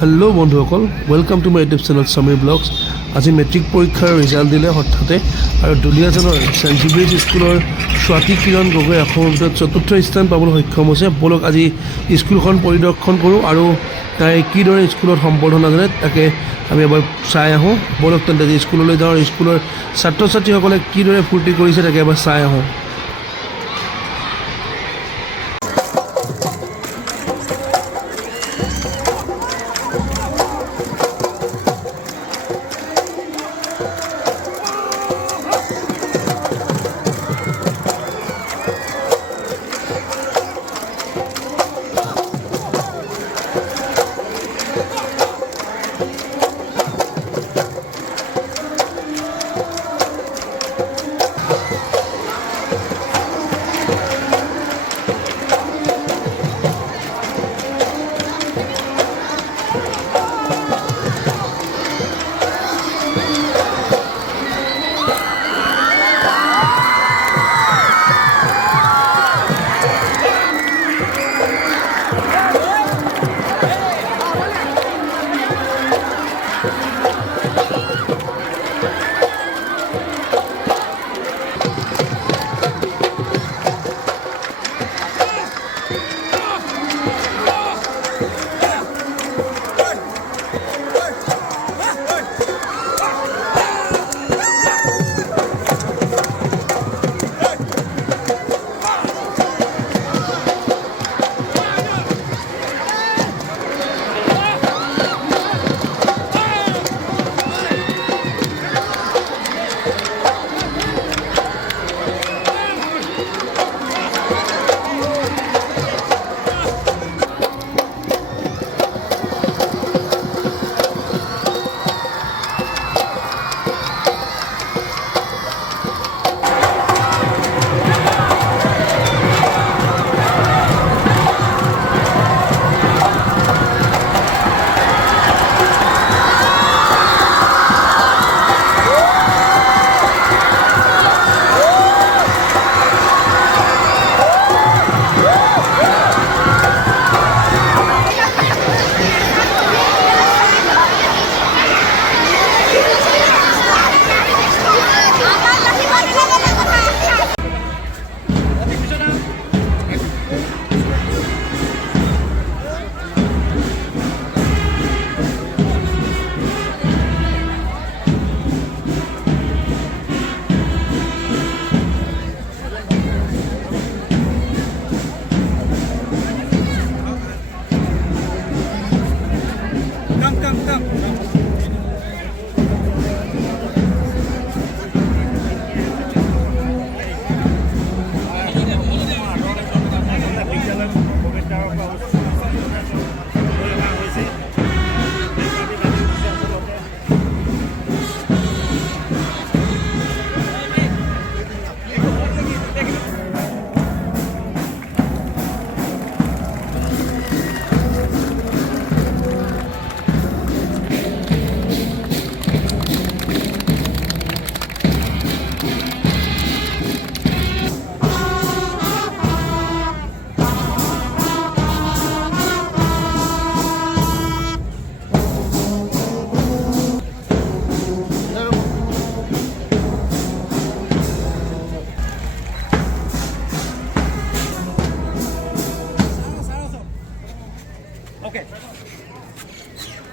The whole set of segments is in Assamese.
হেল্ল' বন্ধুসকল, welcome to my YouTube channel Samir vlogs. আজি মেট্ৰিক পৰীক্ষাৰ ৰিজাল্ট দিলে হঠাতে, আৰু দুলীয়াজানৰ ছেণ্ট জুবিলিজ স্কুলৰ স্বাতী কিৰণ গগৈ অসমৰ ভিতৰত ৪ৰ্থ স্থান পাবলৈ সক্ষম হৈছে। ব'লক আজি স্কুলখন পৰিদৰ্শন কৰোঁ আৰু তাই কিদৰে স্কুলত সম্বৰ্ধনা জনায় তাকে আমি এবাৰ চাই আহোঁ। ব'লক তেন্তে আজি স্কুললৈ যাওঁ আৰু স্কুলৰ ছাত্ৰ ছাত্ৰীসকলে কিদৰে ফূৰ্তি কৰিছে তাকে এবাৰ চাই আহোঁ।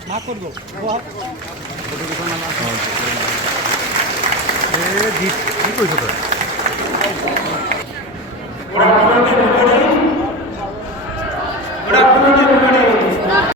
মাক ক'ত গ'ল? কি কৰিছ তই?